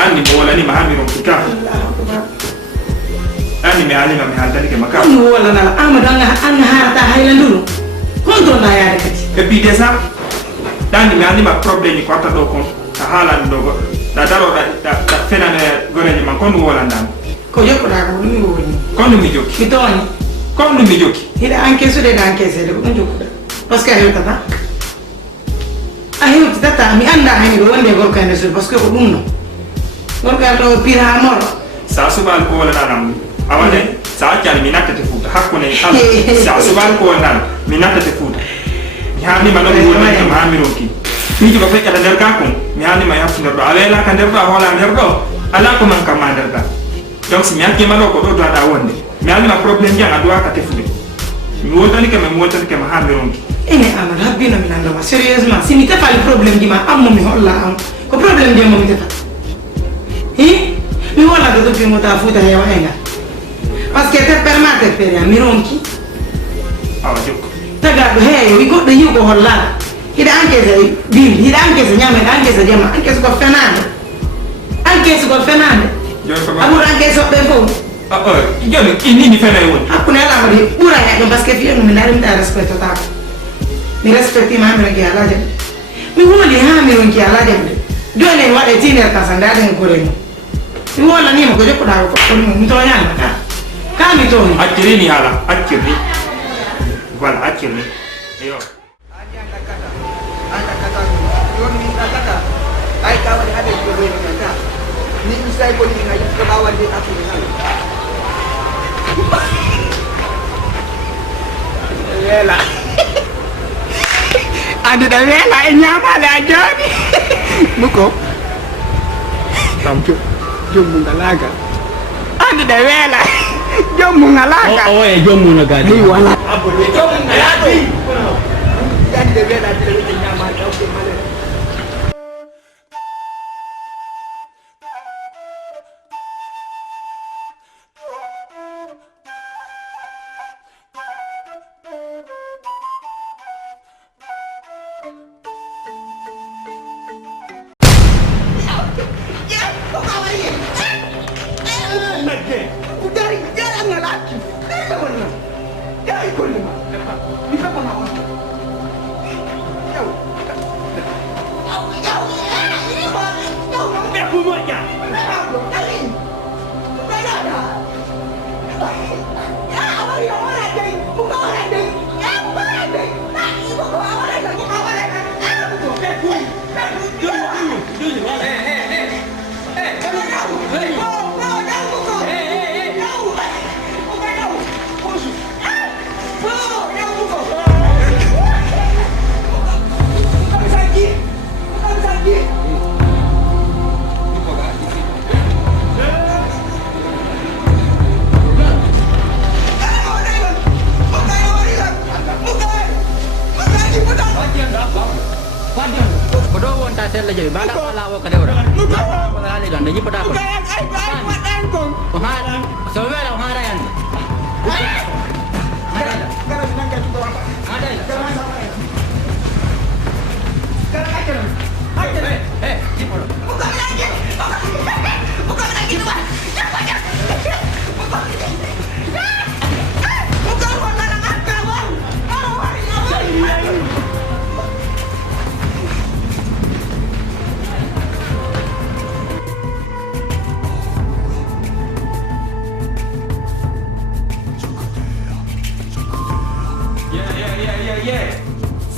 Dani wala ni mahamiron kika. Dani me alima me haldani ke maka. No wala na amadanga an harata haylandulu. Konto na ya rekati. E bi desa. Dani me alima problem ni kwata do kon. Ta hala ndogo. Da daro da fena ne gore ni makondo wala ndam. Ko joko da ko mi woni. Kondo mi joki. Kitoni. Kondo mi joki. Ida anke su de anke se de ko joko da. Parce que ayo tata. Ayo tata mi anda hani do wonde gorko ene su parce que ko dum no. Gorko to pira moro. Sa subal ko wala nanam. Awade sa kyal mi nakate futa. Hakone am. Sa subal ko nan mi nakate futa. Mi hani mano mi wona ni mahamiron ki. Mi jogo fe kala der ka ko. Mi hani ma yafu nder do. Awela kan der do hola nder do. Ala ko man kamander da. Donc si mi anke mano ko do da wonde. Mi hani ma problem jang adwa ka te fude. Mi wotani ke mahamiron ki. Ene amana habino mi nando ma sérieusement si mi te fa le problème di ma ammo mi holla am. Ko problème di mo mi te fa. Mi wala do più mota futa ya wenga. Parce que te permette per ya mi ronchi. Awa joko. Taga do hey wi goddo yugo holla. Ida anche se bimbi, ida anche se nyama, ida anche se diama, anche se ko fenande. Anche se ko fenande. Amur anche so be fo. Io ni fena won. Akuna la mari pura ya parce que fio mi narim da rispetto ta. Mi rispetti ma mi ngi ala dem. Mi woli ha mi ngi ala dem. Dole wade tiner ka sandade en koreno. Mi wala ni mo ko joko da ko mi to nyana ka. Ka mi to ni. Akiri ni hala, akiri. Voilà, akiri. Yo. Anda kata yon ni kata ai kawan ada ko ni kata ni usai ko ni ngai ko bawa di aku ni Vela ada dah vela nyama dah jadi Moucko tamcu jom mungalaga ada dah vela jom mungalaga oh ya jom mungalaga ni wala abu jom mungalaga jadi dah vela dia nyama okey mana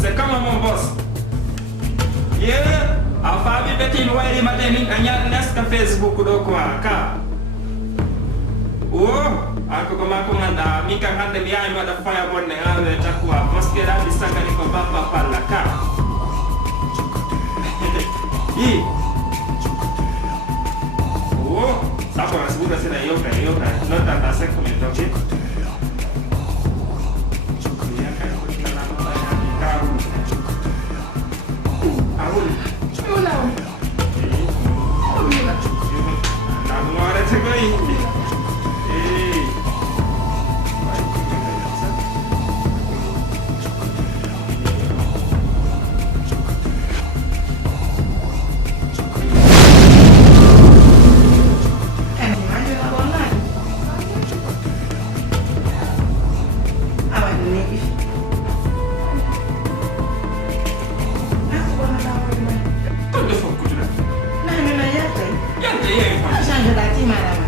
C'est comme mon boss. Yeah, a Fabi Betty no way madeni anya neska Facebook do ko aka. Oh, ako kama ko nganda mika hande biya mi da fire bonne ave takwa moske da bisanga ni ko baba palla ka. Oh, sako na segura sina yoga no tanta se comento okay. madame.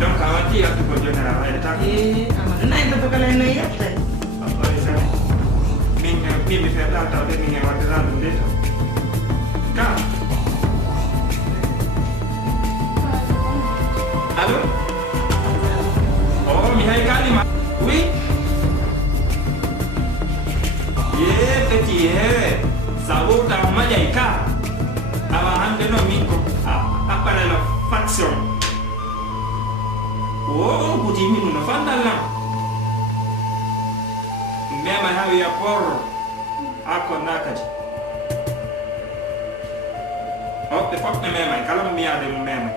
Donc awati aku berjodoh nama itu. Amadou na ndo kala na yatta. Apa itu? Mimi fela tahu dia mimi awati lalu itu. Kak. Halo? Oh, mihai kali mak. Oui. Petit, sabo ta majaika. Aba hande no miko. Apa la faction. Oh, buti minu na fandala. Mema hawi ya por. Ako nakaji. Oh, te fok na mema, kala mi ade mo mema.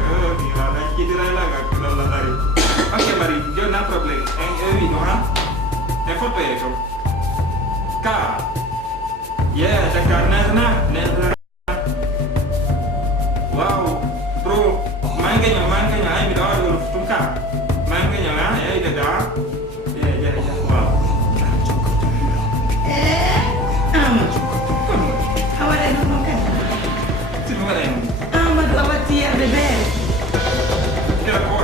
Oh, di la kidira la ga kula la lari. Oke, mari, yo na problem. Oui, no ha. E foto itu. Ka. Yeah, Tchacka nerna. Wow, bro, mangenya ay mi dawar gol futunka. Mangenya na ay daga. Ya, wow. Awala no kan. Sino ba yan? Amadou awati ya bebe. Kira ko.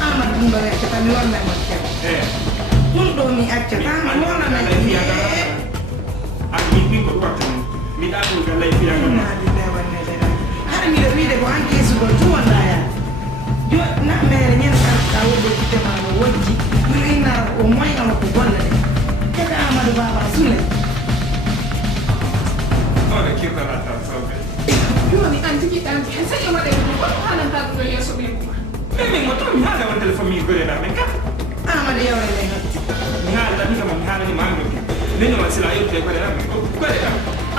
Amadou ndo rek ta mi wonna mo kem. Mundo mi acca ta mi wonna na ni. Ak ni ko waktu ni. Mi da ko ga lay fiya ngam. Har mi do wiide ko anke su ko tu wanda ya. Jo na mere nyen ka tawo do kite ma no wonji. Mi ina o moy am ko golle de. Kaka Amadou baba sule. Ora ki ko rata sobe. Yoni anti sai ma de ko hanan ta ko yeso bi ko. Mimi mo to mi hala won telephone mi gore na men ka. Amadou yaw le ne. Mi hala ni mo mi hala ni mango ki. Nino masila yo te gore na. Gore na.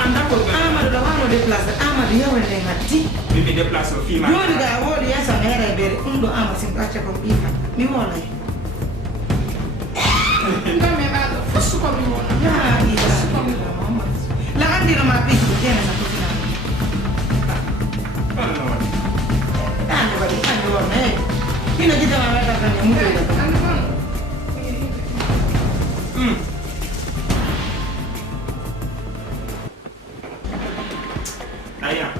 Anda ko ga. Amadou da wano déplacer Amadou yaw le ngati. Mimi déplacer fi ma. Yoni ga wodi ya sa mere bere undo ama sin acca ko bifa. Mi wona. Na me ba do fusu ko mi wona. La ida. La andi no ma pizzo tiene sa cucina. No. Tanto bari tanto wona. Fino kita ma meta kan mu ko da. Ayah.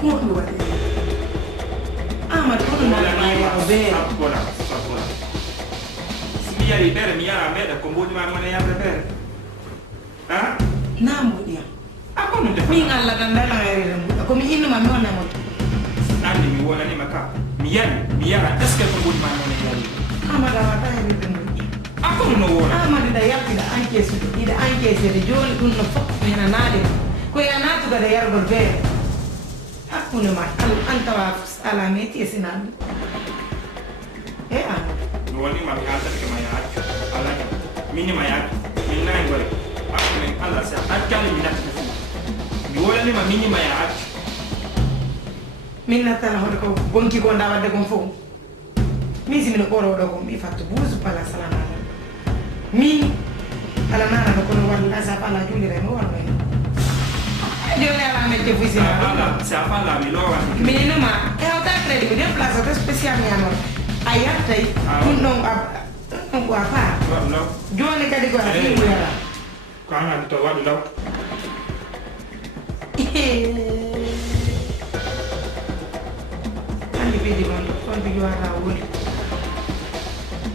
Mundo bari. Amadou ko na ma ya bere. Sapola. Mi yari bere mi yara meda ko mbodi ma mona ya bere. Ha? Nambo dia. Ako no te. Mi ngalla kan dala ngere ko mi inno ma mi wona mo. Nandi mi wona ni maka. Mi yara est-ce que ko mbodi ma mona yari. Amadou wa ta hebe dum. Ako no wona. Amadou da yakki da ankesu ida ankese de joni dum no fop mi na nade. Ko ya natu da yargol bere. Hakkunde ma anta wa ala meti esinan. No woni ma mi hala ke ma ya. Ala ke. Mini ma ya. Min na ngore. Ako men ala sa akali mi natti fu. Mi wona ni ma mini ma ya. Min natala hoto ko gonki ko nda wadde gon fof min simino ɓoro ɗo kon ɓi fatto buusu pala salama min ala nana ko kono walla sa pala julire mo walla hen joni ala mecce fuy sina sa pala mi lo wa minima e hawta crédit ko déplace to spécial mi anon a yattay ɗum ɗon ɗon ko a faa joni kadi ko a fimu yara ko an to waɗu law andi ɓeydi ɗon ɗon bigi wata woni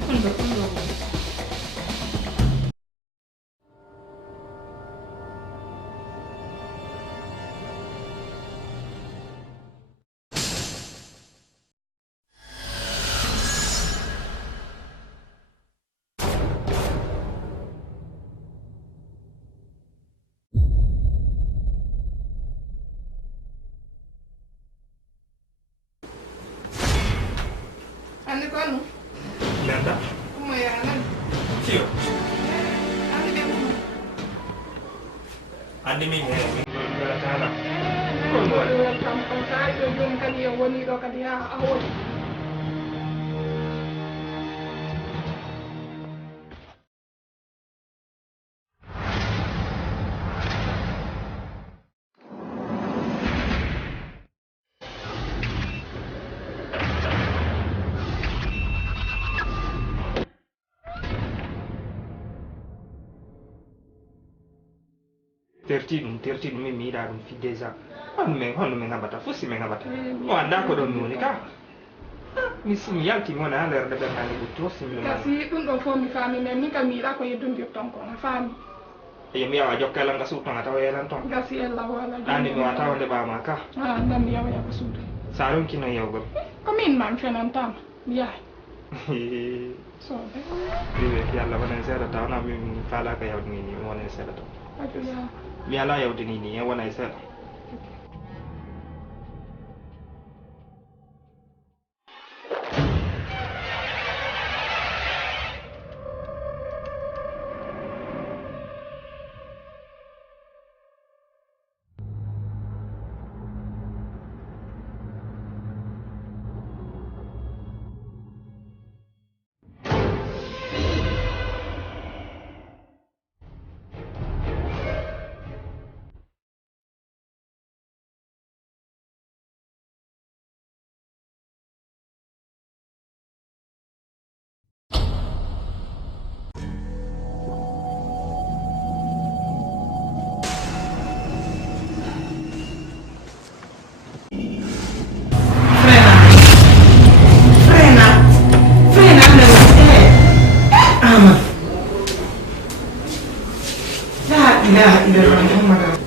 ɗum ɗo Andi kono? Nanda? Kuma ya nan? Sio. Andi be kuma. Andi min he min do ngara tala. Ko mo welcome ko sai do jom kan ya woni do kan ya awol. terti min mi yiɗa ɗum fi déjà honno min haɓata fof si min haɓata o anda ko ɗon woni ka mi yaltimi wona ha nder nde ɓernani ɓutti o simmi gasi ɗum ɗo fof mi faami mais min kam mi yiɗa ko yeddundir ton ko a faami eyo mi yawa jokkelal nga suutonga tawa yelan ton gasi ella wala andi mi wawa tawa nde ɓama ka ndam mi yawa yaba suude sa ronkino yewgol ko min ma mi fenantama mi yahay soɓe wiwe yallah wonen seeɗa tawna min falaka yawde ni mi wonen seeɗa taw mi ala yawde ni wona e seeɗa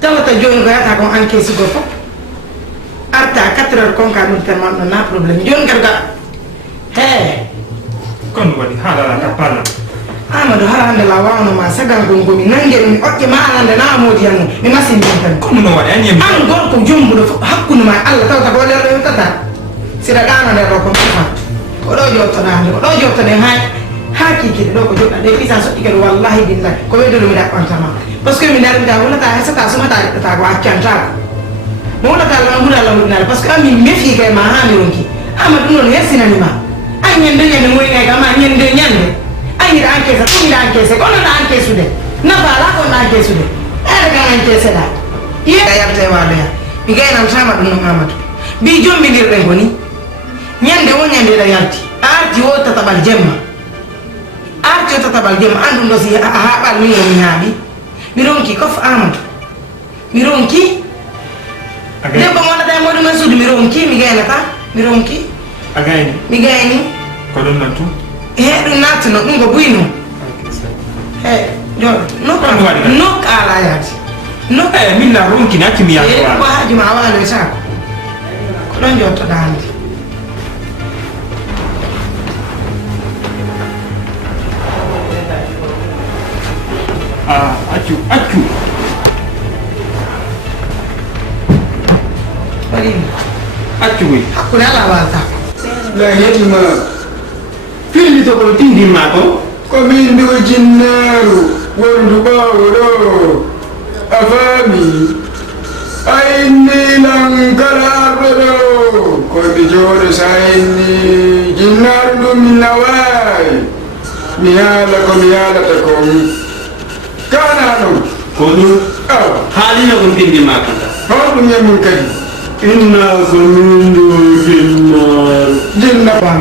tawata joni ko yata kon encaisse go fof arta 4 heures konka ɗum tan man na probléme joni garga he kon waɗi haalala ka palla amadou hala hande la wawnoma sagal gon gomi nangue mi oƴƴe ma alande na modi yanno mi masini ɗum tan kono no waɗi añemi an gorko jombuɗo hakkude ma allah tawta ko lerɗo yottata siɗa ɗano nder ɗo ko mifa ko ɗo jottoɗa hande ko ɗo jottoɗe ha kikiɗe ɗo ko joɗɗa ɗe pisa soƴƴi kadi wallahi billahi ko wedoɗo mi ɗaɓɓantama par ce que mi darida wonata hesata sumata ɗeɗɗata ko accantako mo wonata allah ɓuuri allah wuɗinade par ce que ami mefi kay ma ha mi ronki ama ɗum noon hersinanima an ñande ñande moyinay kam ma ñande ñande an yiɗa encaisse ɗum yiɗa encaisse ko noɗa encaisse ude nafa ala ko noɗa encaisse ude ere kan encaisse ɗa yiya yalta e waaloya mi gaynantama ɗum noon amadou mbi jombidirɗen ko ni ñande o ñande ɗa yalti a arti o tataɓal jemma arti o tataɓal jemma an ɗum ɗo si a haɓal min o mi haaɓi mi ronki kof amadou mi ronki debbo gonɗata e moɗumen suudu mi ronki mi gaynata mi ronki a gayni mi gayni ko ɗum nan tum he ɗum nattuno ɗum ko buyno he joni nokka ala yaade nokka min na ronkini acci mi ko haaju ma waalo e sako ko ɗon jottoɗa hande accu waɗini accu wi hakkude ala walta la yetima findi to kono tindinma ko komin ɗo jinnaru wondu ɓawo ɗo a faami ayinni lan kala arɗo ɗo komi jooɗo sa inni jinnaru ɗum mi nawayi mi haala ko mi haalata kon kana ɗum ko ɗum haalino ko tindinma kanta hawɗum yemum kadi inna ko min ɗo jinnaru jinna bam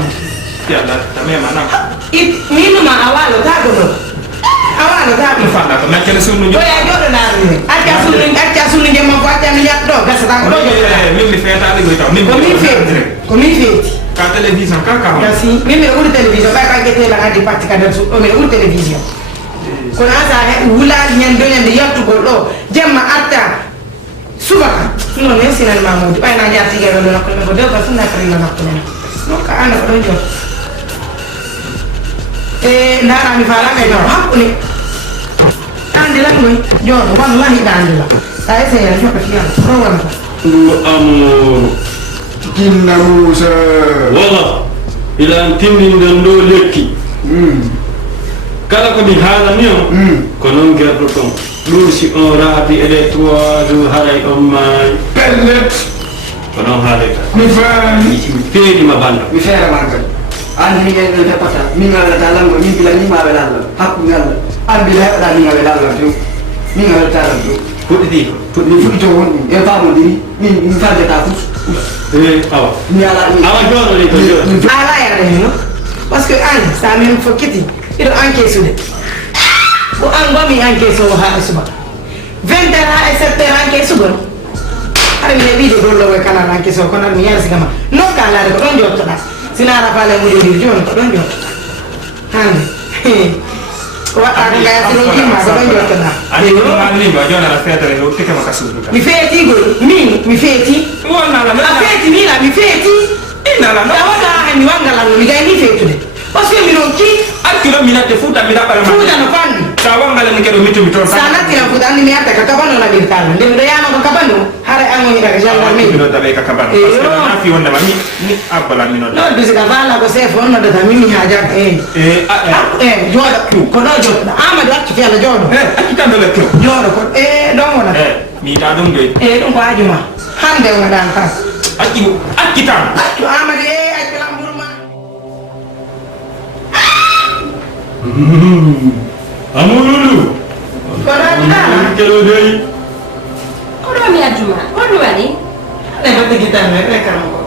yalla tamema nam minuma a walotago ɗo a walotago no fanɗa ko naccene sunnu ɗo ya joɗoɗarni acca sunnu jemma ko accami yat ɗo gasata ko ɗo joɗoɗa min mi feetaɗe goy taw ko min feeti ka télévision kaka gasi min mbiɗa ɓuuri télévision ɓay kan guetela addi parti ka nder suɗɗo mbiɗa ɓuuri télévision kono an sa heɓi wulaɗi ñande ñande yattugol ɗo jemma arta subaka non hen sinani mamoudi ɓayna jartigueɗo ɗo nakkude men ko dew ka fu nakarino nakkude men donc anda ko ɗon jot e darami falaka e taw hakkude andilan goy jooɗo wallahi ɗa andila sa essayé a jokka fiyama ɗo wonata ndu amoru jinna Moussa wala ilan timminden ɗo lekki kala komi haalani o ko noon gerɗo ton ɗum si on raabi ele 3 jours haray on maayi pellet ko noon haaleta mi faami mi feeñima balla mi feerema kadi andi min en ɗon heɓata min ngawlata lamgo min bilanima wel allah hakkude allah an mbila heɓaɗa min ngawel allah to min ngawlata allah to fuɗɗiti mi fuɗɗito won ɗum e famodiri min faldata fus awa mi ala awa jooɗo ni ko jooɗo ala yaɗani no par ce que an sa min fokkiti iɗo encaisse ude ko an gomi encaisse o haa subaka 20 e 7 anche subito. Allora mi video quello che canale anche so con mi si chiama. Non calare con non giotto da. Sinara fa le muoio di giorno con non giotto. Ragazzi non ti ma con non giotto da. Allora non lingua io nella festa le lotte che ma casuto. Mi feti mi feti? Buona la feti mi feti? No. Mi wanga la mi dai mi feti. Posso mi non chi? Alkilo mi natte futa mi da para ma. Futa no fanni. Sawanga le che mi to. Sana tira futa ni mi atta ka kabano la birkala. Ndem reyano ko kabano. Hare amo ni daga janga mi. Mi nota be ka kabano. Parce que na fi wonde ma mi abala mi nota. No bisi ka fala ko se fonna da mimi haja joda ko no joda ama da ci fiala jodo akitando le ko jodo ko do wona mi da dum de dum ko ajuma hande wona dan ka akitam ama de akilam burma Amululu. ko da dana Kelo dei. Ko do mi ajuma ko do wani ne batte kita ne rekam ko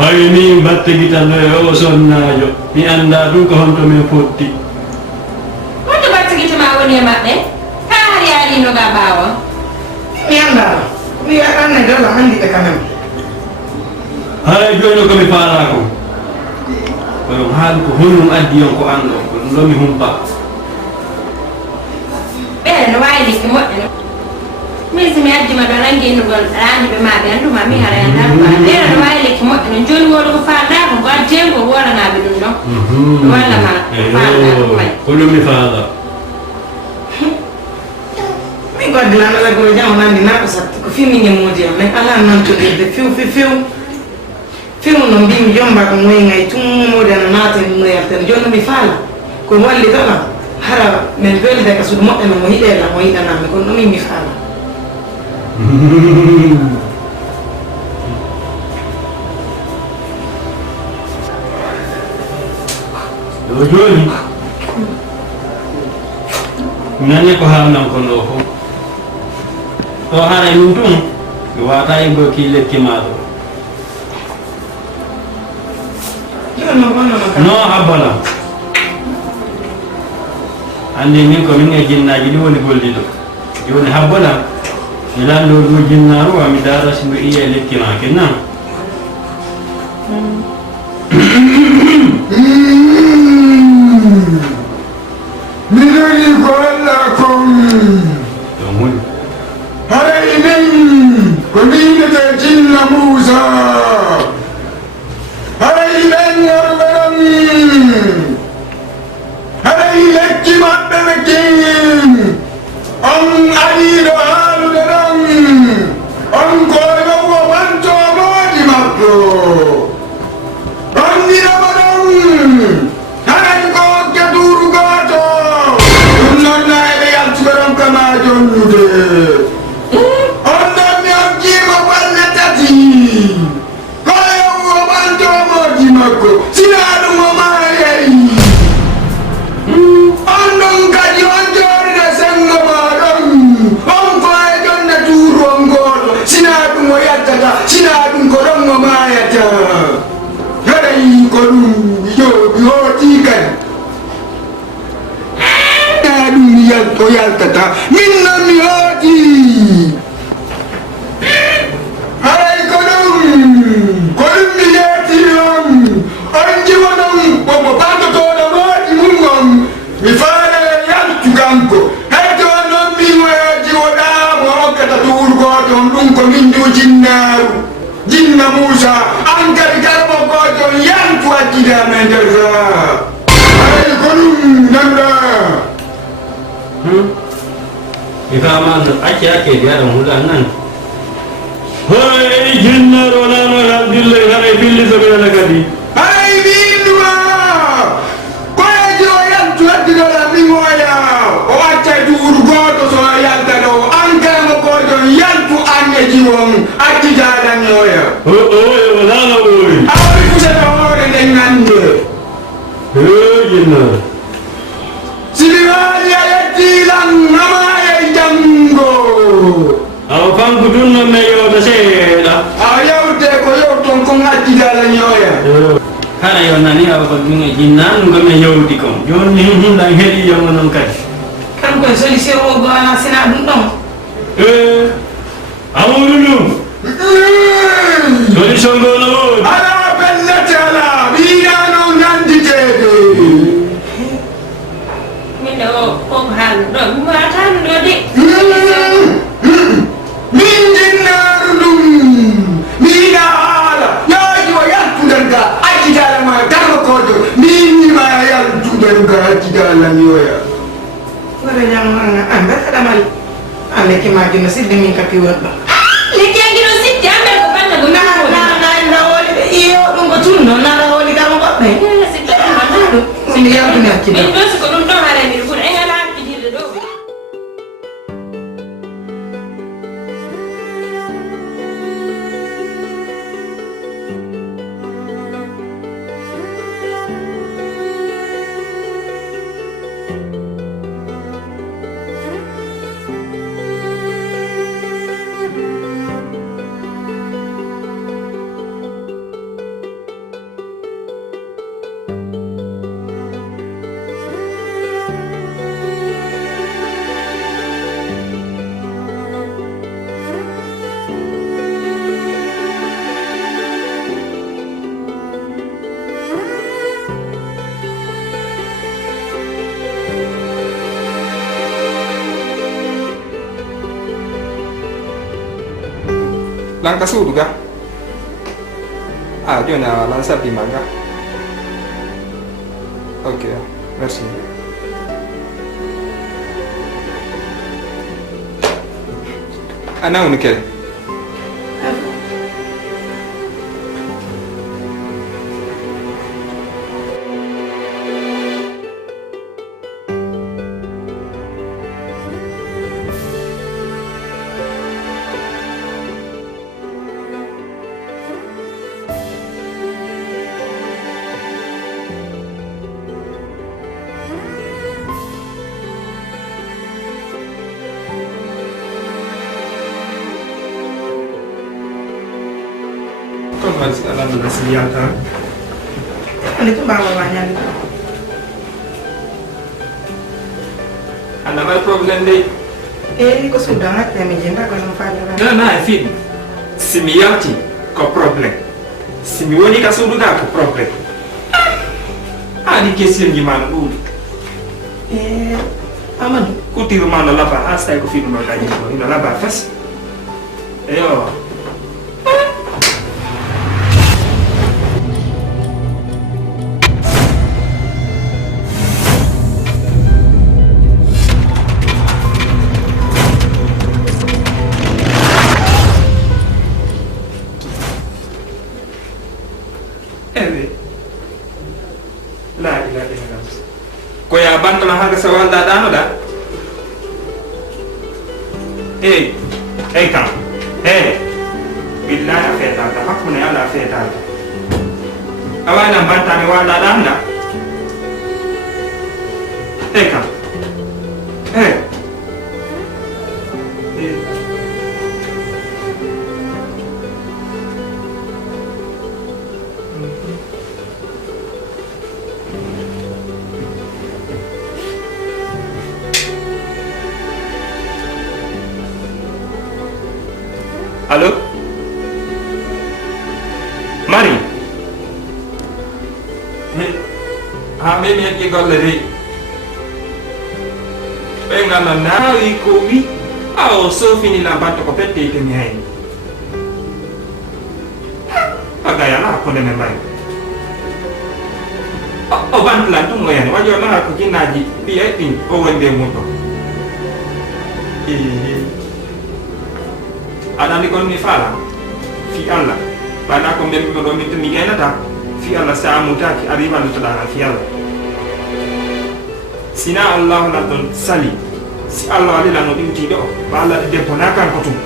Hai ni batte kita no sonna yo. Mi anda du ko honto me fotti. ko do batte kita ma woni mabbe ka hari ari no ga bawo mi anda mi anne do la handi be kanam Hai jono ko mi fala ko. Ko hal ko honum addi on ko ando ko ndo mi humpa. be no wayli ki mo mi si mi ajuma do rangi no gol rani be mabbe andu ma mi hara anda ba be no wayli ki mo no joni wodo ko fa da ko ga jengo wala na be dum do wala ma fa da ko may Ko mi fala. mi guardi la nella go jamu nandi na ko satti ko fimi ni modi me ala non to de fiu non bim jomba ko moy ngay tum modi na nate no yarten joni mi fala ko walli dala hara men velde ka sudu mo en mo hide la mo hida na me ko no mi fala Do joni. Nani ko halam ko no ko. To hara min tum. Wata ibo ki le kimado. yo no No habala. Andi min ko min e jinnaji di woni goldi do. Joni habala. Ilando do jinnaru ami dara simbe iya le kima kenna. Minani kollakum Domul. Harai min Komina jinna Musa Harai men yarbaram Harai lekki mabbe mekin On alido halu deram On koygo wo wanto modi mabbo On dina badam Harai ko keduru gato Non na ebe yalti beram kama jonnude On don mi abjima walla tati Koyo wo wanto modi mabbo Sinadu mo mayeyi On don kadi on jorne sengo maɗon On koye jonna turu on goto Sinadu mo yattata Sinadu ko ɗon mo mayata Haray ko ɗum yoɓi hoti kadi ɗum o yaltata min non mi hooti haray ko ɗum mi yeeti on on jiwa ɗon omo bantotoɗo mooti mum on mi faare yaltu kanko hay to noon mbimoyo jiwoɗamo hokkata tuurgoto on ɗum ko min du jinnaru jinna Musa an kadi garmo goto on yaltu hakkide amen nder haray ko ɗum nanɗa Ikaman ake dia dong hulan nan. Hei jinnar wala no alhamdulillah harai billi sabila lagadi. Haray binduma koye jo yaltu hakkide la mimoya o acca duuru goto so yalta ɗo an kamo goto yaltu anne jiwon accidaɗannoya Wala no oi. awri fusata hoore nden ngande Hei jinnar. sibiwali a yettilan namaye jango Aw kan kudun me yo da seda. a yewte ko yewton kon accidaɗannoya Hara yo nani aw ko dinga jinnan ngam me yowdi kom. Joni hin la hedi yo non kadi. kan ko solution o go ana sina dum don Amululu. Joni songo no. Ala bellata bina no nanditede. Mino ko hal do ma tan do de. Min jinnarulum. Mina ala. Ya yo ya tudanga. Akidala ma darma kodo. Min ma ya tudanga akidala niya. Wala yang anda kada mal. Ale ke ma dina sidde min ka piwat ba. Le jangiro sitti ambe ko banda do na Na woli iyo dum ko tunno na woli ka mo ba be. sitti ma do. Ni ya dina Min kida. do ko dum do hare mi ko en ala kidi do. Langkah sudu kah? Ah, jona lansa di manga. Oke, merci. Ana unikel. Mas alam na siyata. Ano to bawa niya dito? Ana may problem dai. Ko sudah ngat ya mijinda ko nang fala ba. Na fin. Simiyati ko problem. Simiwoni ka sudu da ko problem. Di question di man u. Aman. Ku tiru man la ba asta ko fin no da ni ko. Ino la ba fas. Eyo. La ilaha illallah. Ko ya bantu la haga sawal da dano da. Kam. Billahi afeta ta hakuna ala afeta. Awana banta mi wala danda. Kam. Halo? Mari. Mimi yake golle de. Benga na nawi ko wi. So fini la batto ko pette ite mi hay. Agaya na ko ne mai. Bant la tung ngoyan wajo na ko kinaji bi ay tin o wende mo to. Ada ni kon mi fala fi Allah bana ko mbem ko do mi tumi genata fi Allah sa mutaki arriva no tada fi Allah sina Allah la don sali si Allah ali la no dimti do bala de bonakan ko tum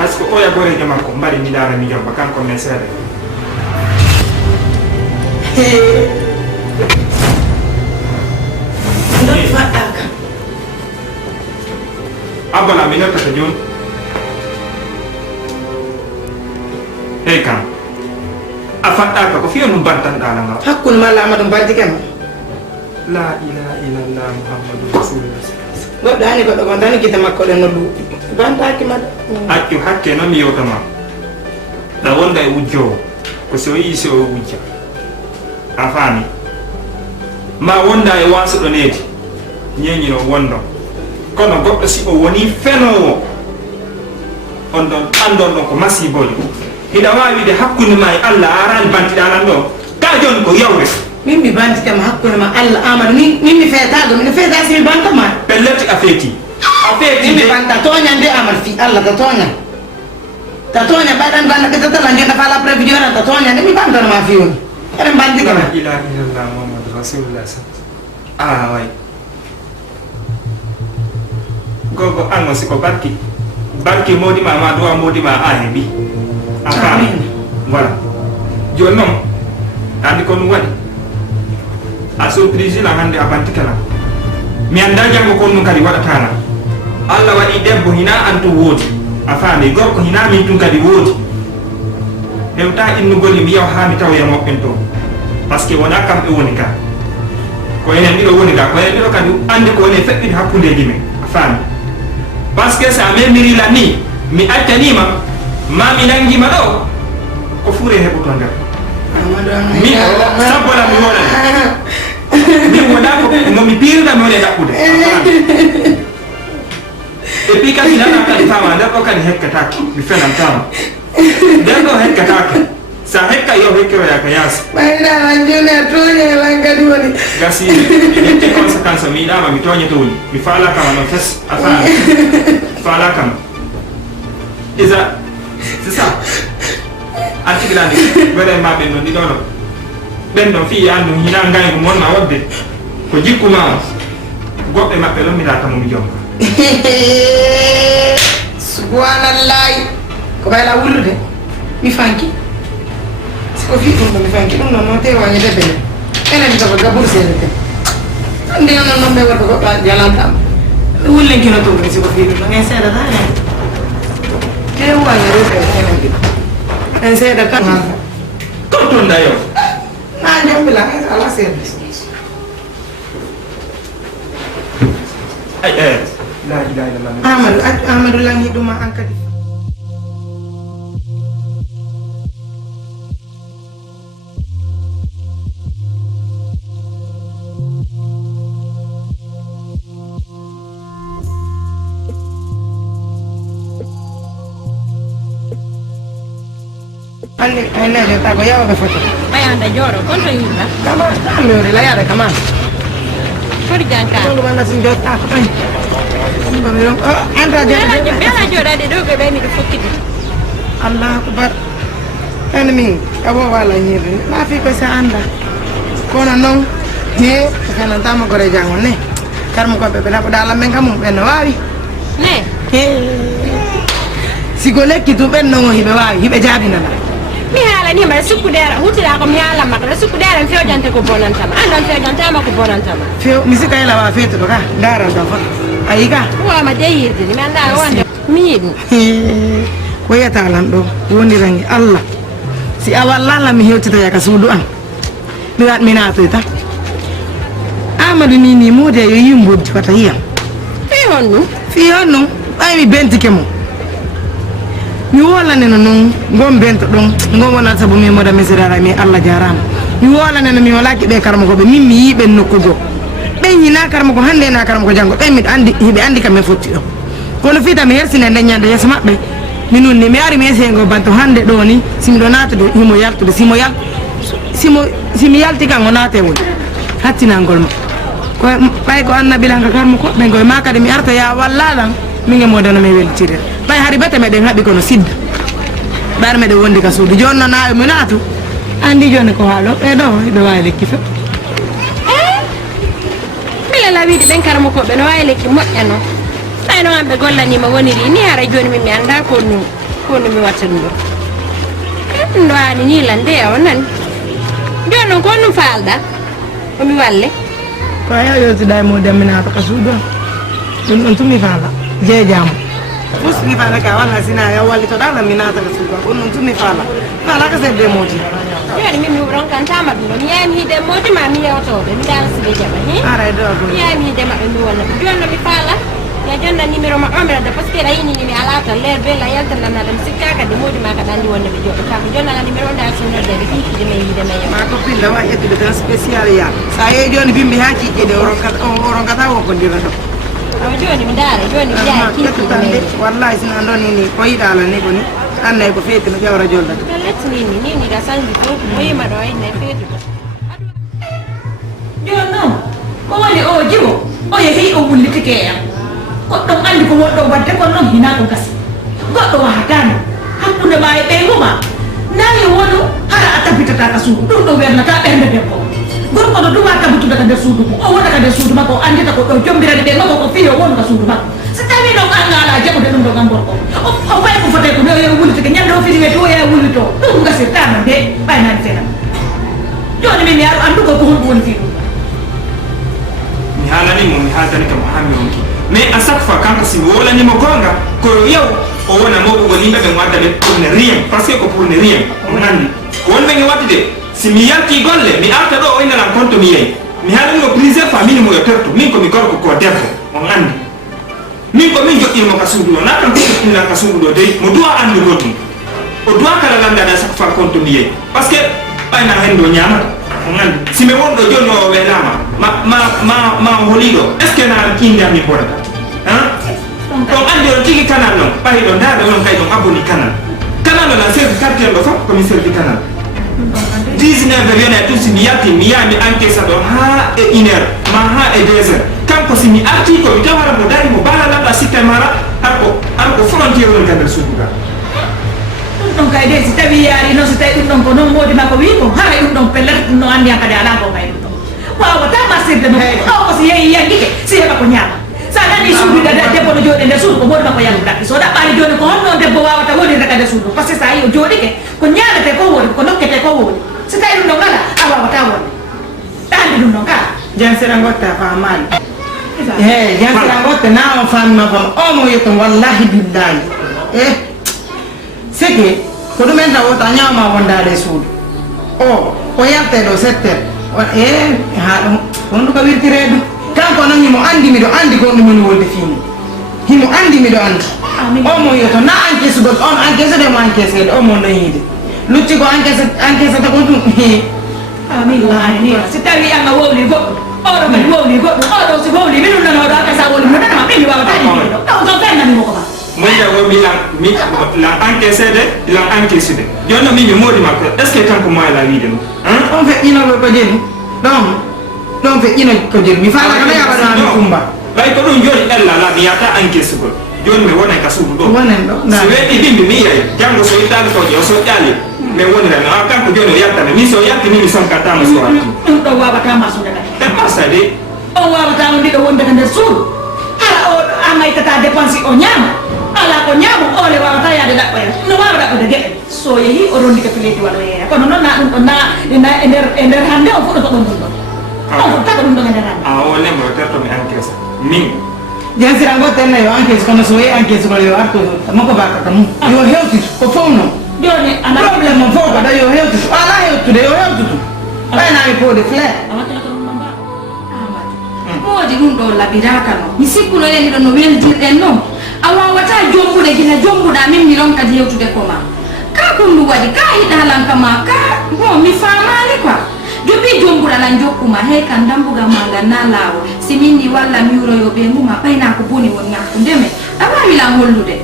hasko o ya gore jama ko mbari mi dara mi jamba kan ko mesere ndo fataka abala mi nata ta jon Kam afata ko fiyo num bantan dala nga hakun mala amadum banti kam la ilaha illallah muhammadur rasulullah godani ko do gondani kita makko le noddu bantaki ma accu hakke noon mi yewtama ɗa wonda e wujjowo ko so yii so o wujja a faami ma wonda e wasuɗo needi ñeñino wondo kono goɗɗo si o woni fenowo on ɗon andon ɗon ko masibojo hiɗa wawi wide hakkude ma e Allah arani bantiɗanan ɗo ka joni ko yawre min mi bantitama hakkude ma Allah Amadou min mi feeta ɗo mine feeta si mi bantama pelletti a feeti min mi banta toñande Amadou fi Allah ta toña ɓayɗan banda ɓe tatala geɗa fala prévision ran ta toñande mi bantanama fi woni eɗen bantikama la ilaha illallah muhammadou rasulullah way gogo anno siko barki modima ma duwa modima a heeɓi a faami voilà joni noon andi ko ɗum waɗi a surprise la hande a bantikala mi anda janggo kon ɗum kadi waɗatana Allah waɗi debbo hina an to woodi a faami gorko hina min tun kadi woodi hewta innugol mi yaw ha mi tawoya moɓɓen to par ce que wona kamɓe woni ka ko enen ɗiɗo woni ka ko enen ɗiɗo kadi andi ko woni e feɓɓide hakkudeji men a faami par ce que sa memirilan ni mi accanima ma mi nangima ɗo ko fuure heɓoto nder mi sabbola mi wonani min wona ko momi pirida mi woni e ɗaɓɓude e puis kadi nana kadi fama nder ɗo kadi hekkatake mi fenantama nder ɗo hekkatake sa hekka yo hekkiroyaka yaasi ɓayɗaɗa joni a toñelan kadi woni gasi yetti conséquence mi yiɗama mi toñete woni mi falakama noon fes a faami falakama isa c'est ça artiglade vraiment ɓen ɗon ɗiɗono ɓen ɗon fi andu hina gaygo monna wadde ko jikkuma goɓɓe maɓɓe ɗon mi latamo mi jonka subhanallahi ko ɓayla wullude mi fanki siko fi ɗum ɗo mi fanki ɗum ɗon noon tewañe debbe ne enen togo gabur seede ten andi noon noon ɓe worɓe goɗɗo jalantama ɓe wullenkino togni siko fi ɗum ɗon en seedata enen tewañe rewɓe enen ɗiɗo en seedata kontonɗa yo na jombila ala seede ay la ilaha illallah Amadou langi ɗuma an kadi andi ayneje tago yawaɓe foto ɓayanda jooɗo konto yimɓa kama tammiwde layade kama foti janka ɗogo ɓanda sin jottako ɓay anta ɓeela jooɗade ɗo ɓe ɓayni ɓe fokkide Allah akbar ene min abo wala ñirde ma fi ko sa anda kono noon he kanantama gore jangol ne karmo koɓe ɓe naɓoɗa Allah men kam mum ɓenne wawi ne sigo lekki tum ɓen noon o hiɓe wawi hiɓe jaabinana mi haalani mbaɗa sukkudera huttira komi haalanma kaɗa sukkudera mi fewjante ko bonantama andan fewjantama ko bonantama few mi sikka ela wawa fewtuɗo ka daranta fot ayi ka wama deyirde ni mi anda wonde mi yiɗum ko yiyatalan ɗo wonirange Allah si a wallala mi hewtitoya ka suudu an mi wat mi natoy tan Amadou ni mode yo yimboddi wata yiyam fi hon ɗum fi hon ɗum ɓay mi bentike mo mi wolaneno noon gon bento ɗon gon wonat saabu mi moda misidara mi Allah jarama mi wolaneno mi walaki ɓe karma koɓe min mi yiɓen nokkugo ɓen hina karma ko hande na karma ko janggo ɓen miɗo andi hiɓe andi kam min fotti ɗo kono fita mi hersine daññande yeeso maɓɓe mi nunni mi ari mi essaygo banto hande ɗo ni simiɗo natude himo yaltude simi yalti kan o naate woni hattinangol ma ko ɓay ko annabilanka karma koɓɓe koye ma kadi mi arta ya wallalan min e modano mi weltire ɓay hari bete meɗen haaɓi kono sidda ɓayre meɗen wondi ka suudu joni noon nawi mi naatu andi joni ko haalo ɓeɗo hiɓe wawi lekki fe mbila wiide ɓen karama koɓe no wawi lekki moƴƴa noon ɓay noon ɓe gollanima woniri ni hara joni min mi anda ko mi watta ɗum ɗo ɗum ɗo ani ñilan de o nani joni noon ko ɗum falɗa komi walle ko a yewtiɗa e modi mi naata ka suudu ɗum ɗon tumi faala jeejamo fus mi faala ka walla sina ya wallitoɗa mi naata ka suudu on ɗum tumi faala faala ka sedde moti joni min mi ronkantama ɗum ɗo mi yayami hiide moƴƴi ma mi yewtoɓe mi dara siɓe jaɓa ara e dowa mi yayami hiide maɓɓe mi wonna ɓe joni no mi faala ya jonna numéro ma amra da parce que la yini ni alata leer be la yalta la na dem sikka ka de modi ma ka dandi wonde be joddo ka ko jonna la numéro da sunno de be ki de me ma ko pilla wa yettude tan spécial ya sa ye joni bimbi ha kike de oron kata wo ko dira do awa joni mi dara joni mi jaay ki de me wallahi sin andoni ni ko yidala ni ko ni annay ko feeti no jawra jolda let's ni da sangi ko moyi ma do ay ne feeti Jono ko woni o jibo o yehi o wulliti keya goɗɗo andi ko wonɗo wadde kon noon hina ɗum kasi goɗɗo wahatano hakkude ma e ɓeyguma nayi wonu hara a tabitata ka suudu ɗum ɗo wernata ɓernde debbo gorko no ɗuma tabitude ka nder suudu ko o wona ka nder suudu makko o andita ko ɗo jombirani ɓe makko ko fiyo wonu ka suudu makko so tawi ɗon an ala jaɓude ɗum ɗo gam gorko o way ko fote ko ɗo yo wullitike ñande o fini weti o ya wullito ɗum gasirtano nde ɓaynani fenam joni min mi aɗo andugo ko honɗum woni fi ɗum mi halani mo mi haltani kam hammi onki mais à chaque fois quand si wola ni mo gonga ko yow o wona mo ko limbe be wadda be pour ne rien parce que ko pour ne rien ngandi won be ngi wadde si mi yanki golle mi arta do o ina lan compte mi yey mi halani mo plusieurs famille mo yoterto min ko mi gorko ko debbo o ngandi min ko min jotti mo kasudu na kan ko ina kasudu do de mo doit andu godum o doit kala landa da chaque fois compte mi yey parce que bayna hendo nyama ngandi si me wondo jono be lama ma holido est ce que na kindi ami borata hein donc andi on tigi kanal non bayi do ndade on kay don aboni kanal kanal la serve quartier do fa commissaire du canal 19 viene tous mi yati mi yami anche sa do ha e iner ma ha e 2 heures kan ko si mi arti ko mi tawara mo dari mo bala la sitamara arko frontier on kan suuga ɗum kay de si tawi yaari noon so tawi ɗum ɗon ko noon moodi makko wi ko haray ɗum ɗon pellata ɗum no andi hankadi ala ko kay ɗum ɗon wawata masirde no o ko so yeehi yanguike si heɓa ko ñaama sa nani suudude debbo no jooɗi nder suudu ko moodi makko yangu ɗaɓɓi so ɗaɓɓani joni ko honno debbo wawata wodirde ka nder suudu par ce que sa yi o jooɗike ko ñaamete ko woodi ko nokkete ko woodi so tawi ɗum ɗon ngala a wawata wonde ɗandi ɗum ɗon kala jansira gotta famani jansira gotta na on famma fam o mo yetto wallahi billahi c'est que ko ɗum en tawota ñawma wondade suudu o yarte ɗo 7 heures ha ɗum on ɗum ko wirtire ɗum kanko noon himo andi miɗo andi gonɗum woni wolde fini himo andi miɗo andi o mo yoto na encaisse goɗɗo on encaisse de mo encaissede o mo noyide lutti ko encaissata ko ɗum amin ni si tawi anga wowli goɗɗo oɗo kadi wowli goɗɗo oɗo si wowli mi ɗum nanoɗo aka sa wowli miɗanama ɓe mi wawata ɗiɗo ɗo fennanimo ko ma moja wo mi la encaissé de la encaissé de jono mi modi makko est ce que tanko mo la wiide hein on fait ino ko jeni don fe ino ko jeni mi fala kana yaba na kumba bay ko don joni ella la mi yata encaissé ko joni me wona ka suudu do wonen do so wedi bimbi mi yai jango so ital ko yo so tali me woni la na kanko joni yatta mi so yatti mi son kata mo so ɗum ɗo wawata ma suuda kadi e passa de on wawata on ndiɗo wonde ka nder suudu ala o a maytata dépense o ñaama ala ko ñaamu ole wawata yaade ɗaɓɓoya no wawa ɗaɓɓude geɗe so yeehi o rondika pileti waɗo yeeya kono noon na ɗum ɗon na e nder hannde o fuɗɗo ko ɗon ɗum ɗon on fof taka ɗum ɗon e nder hannde o nemo terto mi encaisse min jansira gotten yo encaisse kono so yehi encaisse ko yo arto mako bakata mum yo hewtitu ko fof non joni probléme o fof kada yo hewtitu ala hewtude yo hewtutu ɓaynami pode flair moodi ɗum ɗo labiraka no mi sikkuno eni ɗo no weldirɗen noon a wawata jombude gila jombuɗa min mi ron kadi yewtude koma ka ko ndu waɗi ka hiɗalanka ma ka bon mi famani quoi depuis jombuɗa lan jokkuma hey kan dambuga maga na lawol si min ni walla mi wuroyo ɓe nguma ɓayna ko boni won ñakkudeme a wawi lan hollude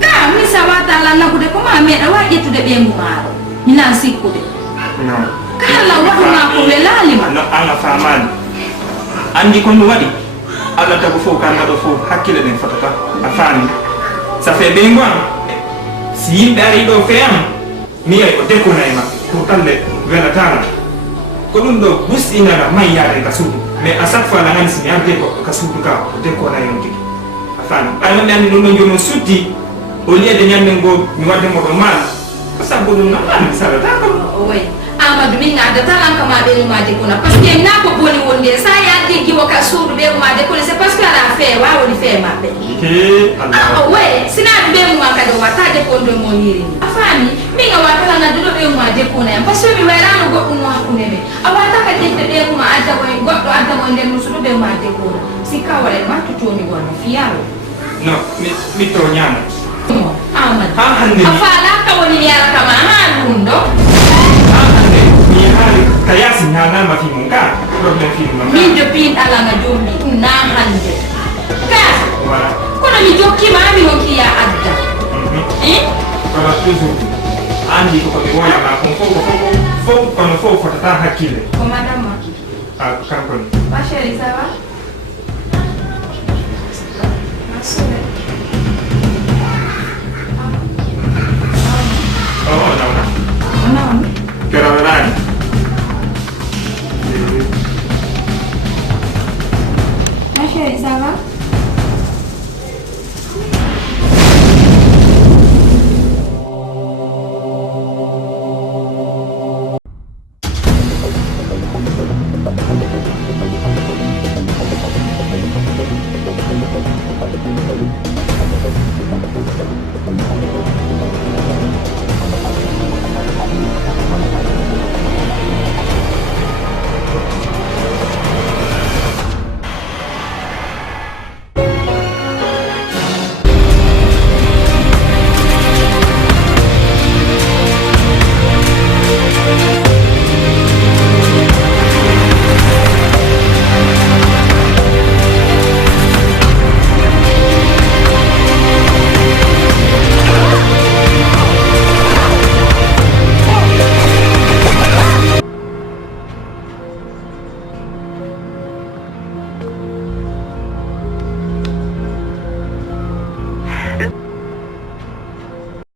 ka mi sawata lan nakude koma meɗa wawi ƴettude ɓe ngumaro minan sikkude kala waɗuma ko ɓe laalima no ala famani andi ko ndu waɗi Allah tagu fof kan ɗo fof hakkille ɗen fotata a faami ça fait ɓe ngoan si yimɓe ari ɗo feyam mi yey o dekkunay ma pour talle welatala ko ɗum ɗo busɗinana may yaade ka suudu mais à chaque fois nagani si mi arde ko ka suudu ka o dekkona yon tigi a faami ɓayma mi andi ɗum ɗo joni o sutti au lieu de ñanden go mi wadde moɗo maal ko sabbo ɗum no an mi salata kam Amadou min ngada talan kama be ma de kuna parce que na ko boni wonde sa ya de ki waka suudu be ma de kuna c'est parce que ala fe wa woni fe ma be Allah we sina be ma ka do wata de ko ndo mo yiri afani mi nga wata na do be ma de kuna parce que mi wera no go no hakune be awata ka de be ma adda ko goddo adda mo nden musudu be ma de kuna sika wala ma to ni wona fiaro No, mi toñana. Ahmad. Hande. Afala ka woni yara kama halundo. Hande. Mi hali kayasi nyana mafimunga. Problem fimunga. Min jopin ala nga jombi na hande. Ka. Voilà. Kono mi jokki ma mi wonki ya adda. Kono toujours. Andi ko be woya ma fo kono fo tata hakile. Ko madame Maki. Ah, kankoni. Ma chérie, ça va? Oh, no.